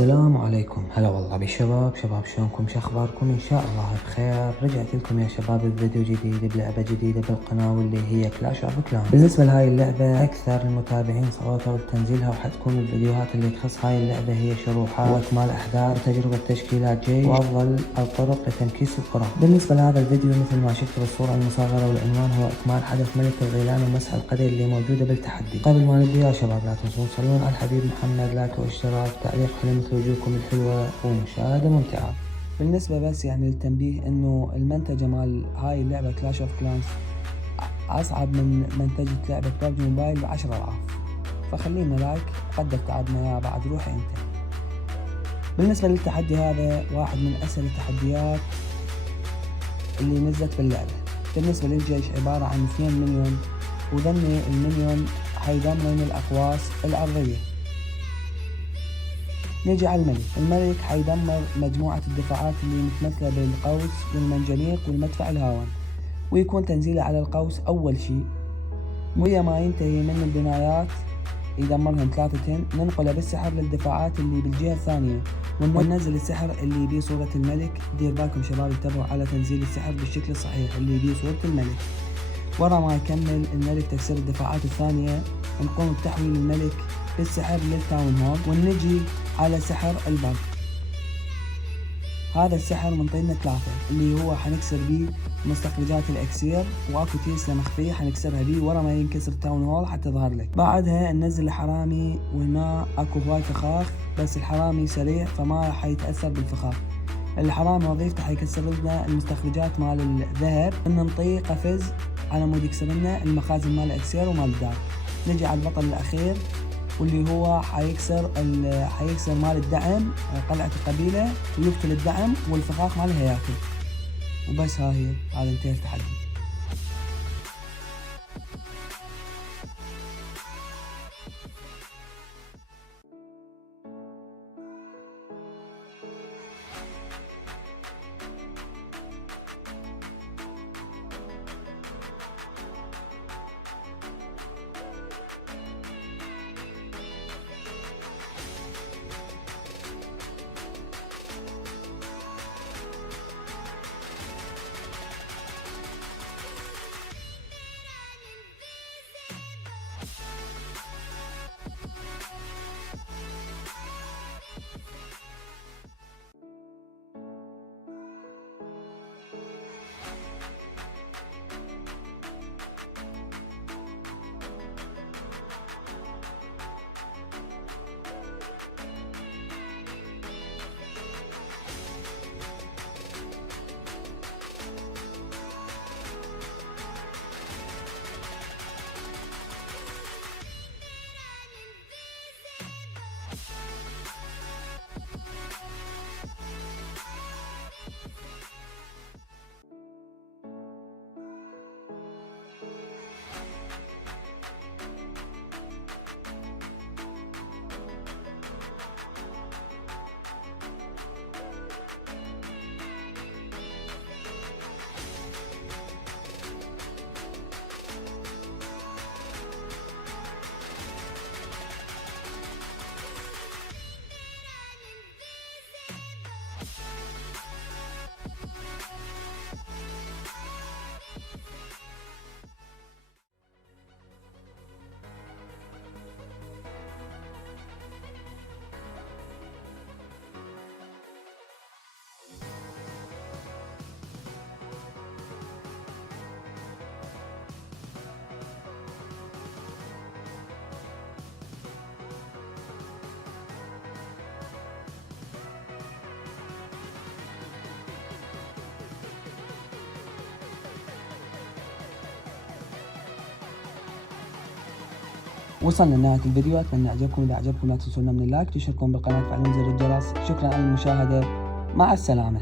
السلام عليكم، هلا والله بالشباب. شلونكم؟ شو اخباركم؟ ان شاء الله بخير. رجعت لكم يا شباب بفيديو جديد بلعبة جديدة بالقناة واللي هي كلاش اوف كلانس. بالنسبة لهاي اللعبة اكثر المتابعين صوتوا بتنزيلها، وحتكون الفيديوهات اللي تخص هاي اللعبة هي شروحات واكمال احداث وتجربة تشكيلات جيش وافضل الطرق لتنكيس القرى. بالنسبة لهذا الفيديو مثل ما شفتوا بالصورة المصغرة والعنوان هو اكمال حدث ملك الغيلان ومسح القرية اللي موجودة بالتحدي. قبل ما نبدا يا شباب لا تنسون تصلون على الحبيب محمد، لايك واشتراك، تعليق حلو مثل وجوهكم الحلوة ومشاهدة ممتعة. بالنسبة بس للتنبيه انه المنتجة مال هاي اللعبة كلاش اوف كلانس اصعب من منتجة لعبة ببجي موبايل ب10 اضعاف، فخلينا لايك وقدر تعبنا يا بعد روحي انت. بالنسبة للتحدي هذا واحد من اسهل التحديات اللي نزلت باللعبة. بالنسبة للجيش عبارة عن 2 مليون، وذني المليون حيدمرن الاقواس الارضية. نيجي على الملك حيدمر مجموعة الدفاعات اللي متمثلة بالقوس والمنجنيق والمدفع الهاون، ويكون تنزيله على القوس أول شيء، ويا ما ينتهي من البنايات يدمرهم 3 ننقله بالسحر للدفاعات اللي بالجهة الثانية، وننزل السحر اللي بيه صورة الملك. دير بالكم شباب انتبهوا على تنزيل السحر بالشكل الصحيح اللي بيه صورة الملك. ورا ما يكمل الملك تكسير الدفاعات الثانية نقوم بتحويل الملك بالسحر للتاون هول، ونجي على سحر الباب. هذا السحر منطينا 3 اللي هو حنكسر بيه مستخرجات الاكسير، واكو تيسلا مخفية حنكسرها بيه ورا ما ينكسر تاون هول حتظهر لك. بعدها ننزل الحرامي، وهنا اكو هواي فخاخ بس الحرامي سريع فما حيتأثر بالفخاخ. الحرامي وظيفته حيكسر لنا المستخرجات مال الذهب، ان نطيه قفز على مود يكسر لنا المخازن مال الاكسير ومال الدار. نجي على البطل الاخير واللي هو حيكسر مال الدعم قلعة القبيلة ويقتل الدعم والفخاخ مال الهياكل. وبس هذا انتهى التحدي. وصلنا لنهاية الفيديو، اتمنى اعجبكم. اذا عجبكم لا تنسونا من اللايك، تشتركون بالقناة وتفعلون زر الجرس. شكرا على المشاهدة، مع السلامة.